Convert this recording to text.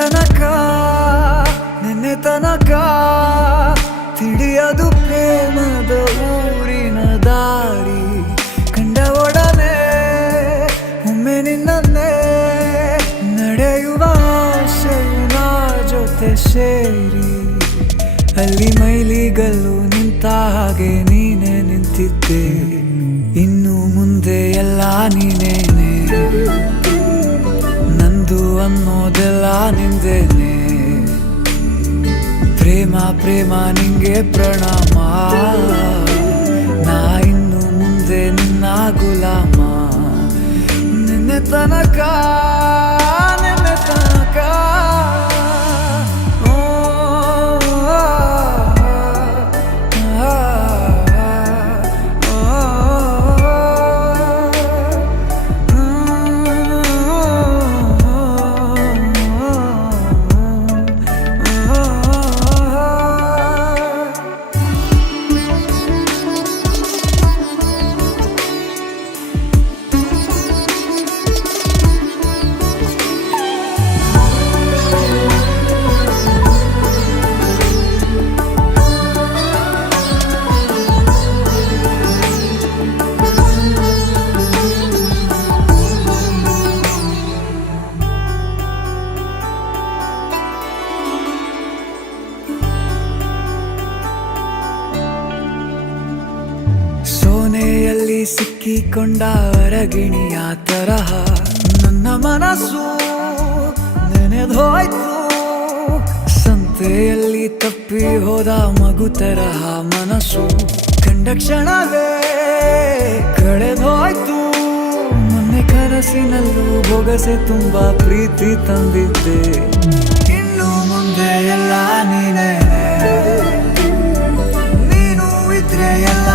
ತನಕ ನಿನ್ನೆ ತನಕ ತಿಳಿಯದು ಪ್ರೇಮದ ಊರಿನ ದಾರಿ ಕಂಡ ಒಡನೆ ಒಮ್ಮೆ ನಿನ್ನೇ ನಡೆಯುವ ಆಸೆಯ ಜೊತೆ ಸೇರಿ ಅಲ್ಲಿ ಮೈಲಿಗಲ್ಲು ನಿಂತ ಹಾಗೆ ನೀನೆ ನಿಂತಿದ್ದೆ ಇನ್ನು ಮುಂದೆ ಎಲ್ಲ ನೀನೇನೆ ನಂದು ಅನ್ನೋದೆಲ್ಲ ನಿಂದೇನೆ ಪ್ರೇಮ ಪ್ರೇಮ ನಿಂಗೆ ಪ್ರಣಾಮ ನಾ ಇನ್ನು ಮುಂದೆ ನಿನ್ನ ಗುಲಾಮ ನಿನ್ನೆ ತನಕ ನಿನ್ನೆ ತನಕ ಸೋನೆಯಲ್ಲಿ ಸಿಕ್ಕಿಕೊಂಡ ಅರಗಿಣಿಯ ತರಹ ನನ್ನ ಮನಸ್ಸು ನೆನೆದೋಯ್ತು ಸಂತೆಯಲ್ಲಿ ತಪ್ಪಿ ಹೋದ ಮಗು ತರಹ ಮನಸ್ಸು ಕಂಡ ಕ್ಷಣವೇ ಕಳೆದೋಯ್ತು ಮೊನ್ನೆ ಕನಸಿನಲ್ಲೂ ಬೊಗಸೆ ತುಂಬಾ ಪ್ರೀತಿ ತಂದಿದ್ದೆ ಇನ್ನು ಮುಂದೆ ಎಲ್ಲ ನೀನೇ ನೀನು ಇದ್ರೆ ಎಲ್ಲ